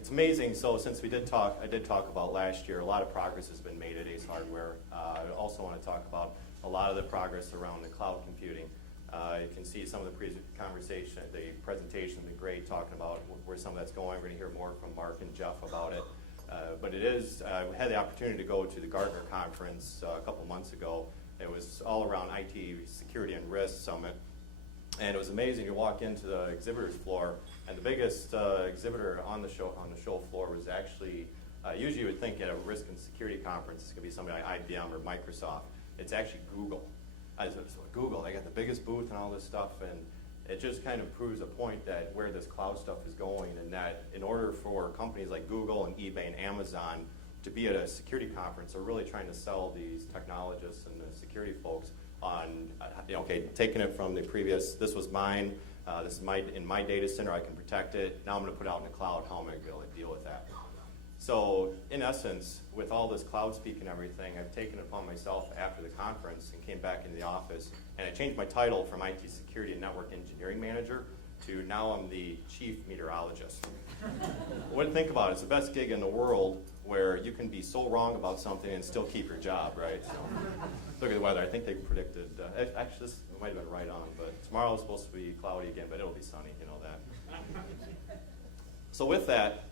it's amazing. So since I did talk about last year, a lot of progress has been made at Ace Hardware. I also want to talk about a lot of the progress around the cloud computing. You can see some of the presentation has been great, talking about where some of that's going. We're going to hear more from Mark and Jeff about it. But it is, we had the opportunity to go to the Gartner conference a couple months ago. It was all around IT Security and Risk Summit. And it was amazing to walk into the exhibitors floor, and the biggest exhibitor on the show floor was actually, usually you would think at a risk and security conference, it's going to be somebody like IBM or Microsoft. It's actually Google. Google, they got the biggest booth and all this stuff, and it just kind of proves a point that where this cloud stuff is going, and that in order for companies like Google and eBay and Amazon to be at a security conference, they're really trying to sell these technologists and the security folks on, okay, taking it from the previous, this was mine, this is in my data center, I can protect it, now I'm going to put it out in the cloud, how am I going to be able to deal with that? So in essence, with all this cloud speak and everything, I've taken it upon myself after the conference and came back into the office, and I changed my title from IT Security and Network Engineering Manager to now I'm the Chief Meteorologist. What do you think about it? It's the best gig in the world where you can be so wrong about something and still keep your job, right? So, look at the weather. I think they predicted, actually this might have been right on, but tomorrow is supposed to be cloudy again, but it'll be sunny, you know that. So with that,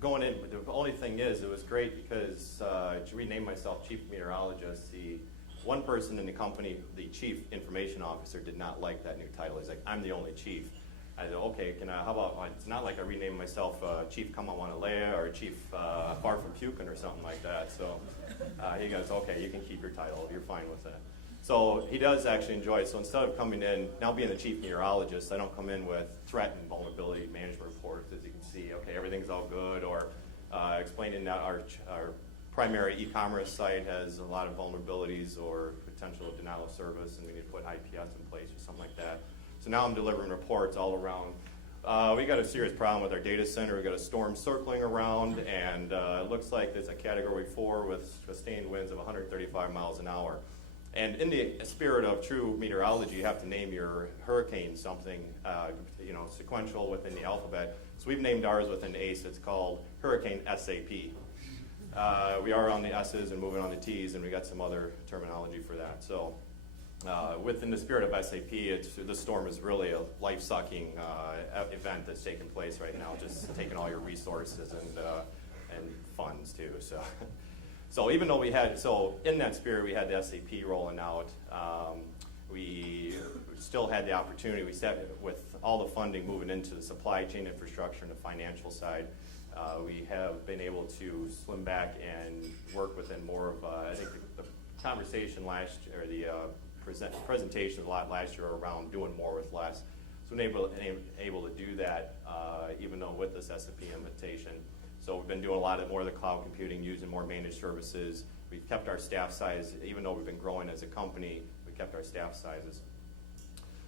going in, the only thing is, it was great because to rename myself Chief Meteorologist, the one person in the company, the Chief Information Officer, did not like that new title. He's like, I'm the only chief. I said, okay, how about, it's not like I renamed myself Chief Come On Wanalea or Chief Far From Pukin or something like that. So he goes, okay, you can keep your title, you're fine with that. So he does actually enjoy it. So instead of coming in, now being the Chief Meteorologist, I don't come in with threat and vulnerability management reports, as you can see, okay, everything's all good, or explaining that our primary e-commerce site has a lot of vulnerabilities or potential denial of service, and we need to put IPS in place or something like that. So now I'm delivering reports all around. We got a serious problem with our data center. We got a storm circling around, and it looks like there's a Category 4 with sustained winds of 135 miles an hour. And in the spirit of true meteorology, you have to name your hurricane something, sequential within the alphabet. So we've named ours within ACE. It's called Hurricane SAP. We are on the S's and moving on the T's, and we got some other terminology for that. So within the spirit of SAP, this storm is really a life-sucking event that's taking place right now, just taking all your resources and funds too. So even though in that spirit we had the SAP rolling out, we still had the opportunity, with all the funding moving into the supply chain infrastructure and the financial side, we have been able to slim back and work within more of, I think the conversation last year, or the presentation a lot last year around doing more with less. So we've been able to do that even though with this SAP invitation. So we've been doing a lot more of the cloud computing, using more managed services. We've kept our staff size, even though we've been growing as a company, we kept our staff sizes.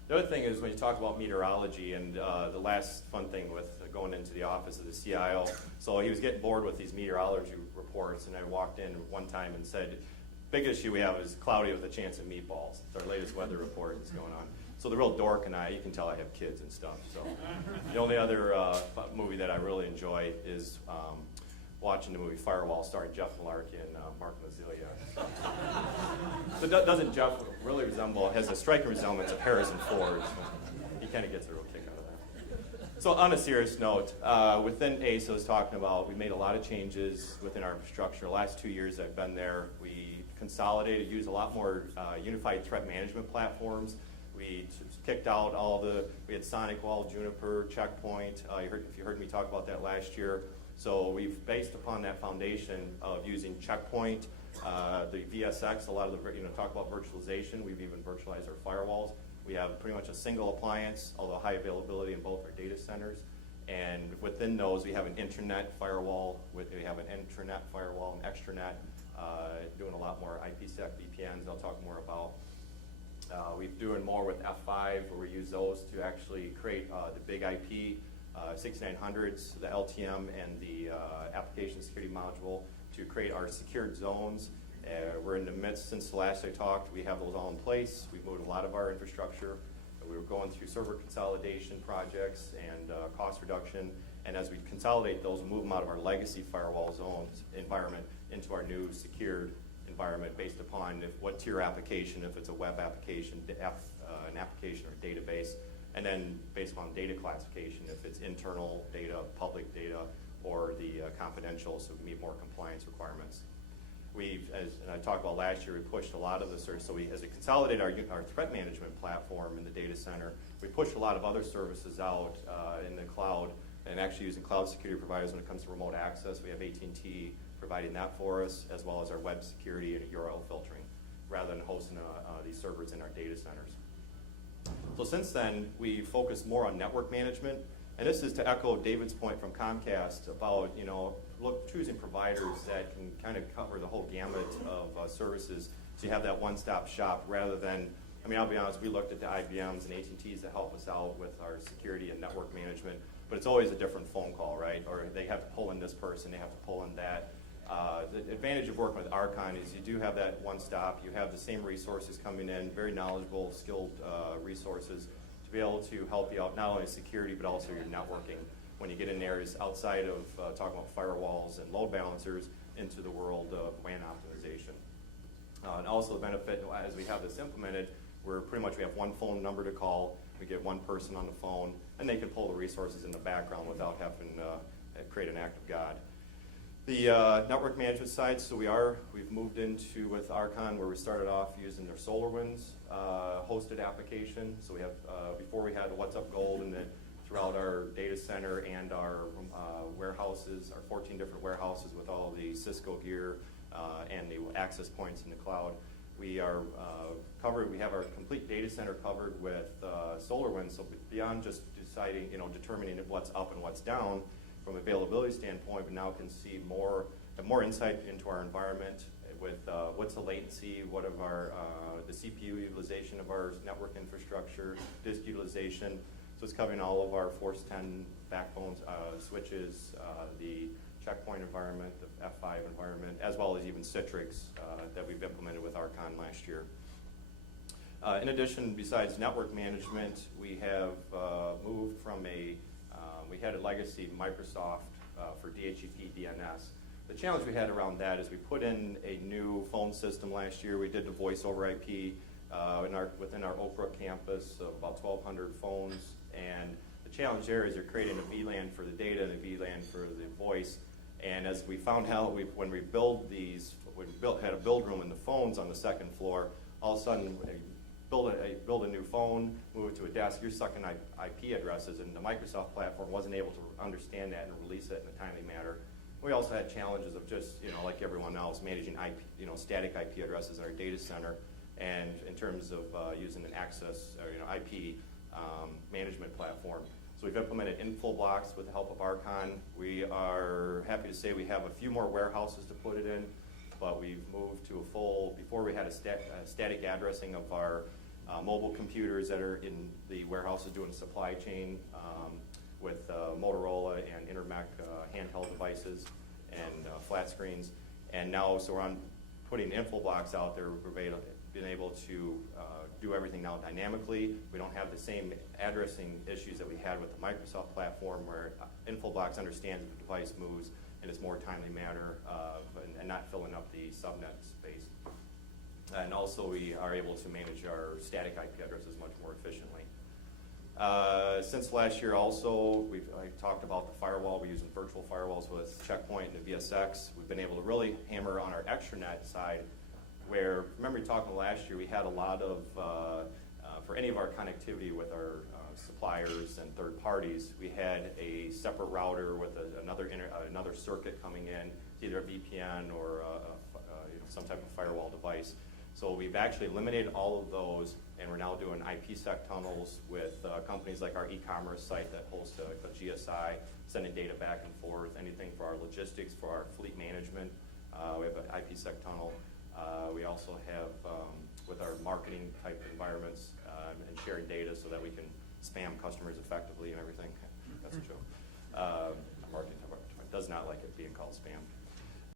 The other thing is when you talk about meteorology, and the last fun thing with going into the office of the CIO, so he was getting bored with these meteorology reports, and I walked in one time and said, big issue we have is cloudy with a chance of meatballs. It's our latest weather report that's going on. So the real dork and you can tell I have kids and stuff. So the only other movie that I really enjoy is watching the movie Firewall, starring Jeff Malarkey and Mark Mazzillia. So doesn't Jeff really has a striking resemblance of Harrison Ford. So he kind of gets a real kick out of that. So on a serious note, within ACE, I was talking about, we made a lot of changes within our infrastructure. The last 2 years I've been there, we consolidated, used a lot more unified threat management platforms. We kicked out we had Sonic Wall, Juniper, Checkpoint. If you heard me talk about that last year. So we've based upon that foundation of using Checkpoint, the VSX, a lot of talk about virtualization. We've even virtualized our firewalls. We have pretty much a single appliance, although high availability in both our data centers. And within those, we have an intranet firewall. We have an intranet firewall, an extranet, doing a lot more IPsec VPNs I'll talk more about. We're doing more with F5, where we use those to actually create the big IP 6900s, the LTM, and the application security module to create our secured zones. We're in the midst, since the last I talked, we have those all in place. We've moved a lot of our infrastructure. We were going through server consolidation projects and cost reduction. And as we consolidate those, move them out of our legacy firewall zones environment into our new secured environment based upon what tier application, if it's a web application, an application or database, and then based upon data classification, if it's internal data, public data, or the confidential, so we meet more compliance requirements. As I talked about last year, we pushed a lot of the services. So as we consolidate our threat management platform in the data center, we pushed a lot of other services out in the cloud, and actually using cloud security providers when it comes to remote access. We have AT&T providing that for us, as well as our web security and URL filtering, rather than hosting these servers in our data centers. So since then, we focused more on network management, and this is to echo David's point from Comcast about choosing providers that can kind of cover the whole gamut of services, so you have that one-stop shop rather than. I mean, I'll be honest, we looked at the IBMs and AT&Ts to help us out with our security and network management, but it's always a different phone call, right? Or they have to pull in this person, they have to pull in that. The advantage of working with RKON is you do have that one stop, you have the same resources coming in, very knowledgeable, skilled resources to be able to help you out, not only security, but also your networking. When you get in areas outside of talking about firewalls and load balancers into the world of WAN optimization. And also the benefit, as we have this implemented, we have one phone number to call, we get one person on the phone, and they can pull the resources in the background without having to create an act of God. The network management side, so we've moved into with RKON where we started off using their SolarWinds hosted application. So we have, before we had WhatsUp Gold and then throughout our data center and our warehouses, our 14 different warehouses with all the Cisco gear and the access points in the cloud. We are covered. We have our complete data center covered with SolarWinds. So beyond just determining what's up and what's down from an availability standpoint, we now can see have more insight into our environment with what's the latency, what of our the CPU utilization of our network infrastructure, disk utilization. So it's covering all of our Force 10 backbones, switches, the checkpoint environment, the F5 environment, as well as even Citrix that we've implemented with RKON last year. In addition, besides network management, we have moved from we had a legacy Microsoft for DHCP DNS. The challenge we had around that is we put in a new phone system last year. We did the voice over IP within our Oak Brook campus of about 1,200 phones. And the challenge there is you're creating a VLAN for the data and a VLAN for the voice. And as we found out, when we had a build room in the phones on the second floor, all of a sudden build a new phone, move it to a desk, you're sucking IP addresses, and the Microsoft platform wasn't able to understand that and release it in a timely manner. We also had challenges of just, like everyone else, managing IP, static IP addresses in our data center, and in terms of using an access, IP management platform. So we've implemented inflow blocks with the help of RKON. We are happy to say we have a few more warehouses to put it in, but we've moved to before we had a static addressing of our mobile computers that are in the warehouses doing supply chain with Motorola and Intermec handheld devices and flat screens. And now, so we're on putting info blocks out there. We've been able to do everything now dynamically. We don't have the same addressing issues that we had with the Microsoft platform where info blocks understands if the device moves in its more timely manner and not filling up the subnet space. And also we are able to manage our static IP addresses much more efficiently. Since last year also, I talked about the firewall. We're using virtual firewalls with Checkpoint and the VSX. We've been able to really hammer on our extranet side where, remember talking last year, we had a lot of, for any of our connectivity with our suppliers and third parties, we had a separate router with another circuit coming in, either a VPN or some type of firewall device. So we've actually eliminated all of those, and we're now doing IPsec tunnels with companies like our e-commerce site that hosts a GSI, sending data back and forth, anything for our logistics, for our fleet management. We have an IPsec tunnel. We also have, with our marketing type environments and sharing data so that we can spam customers effectively and everything. That's a joke. Our marketing department does not like it being called spam.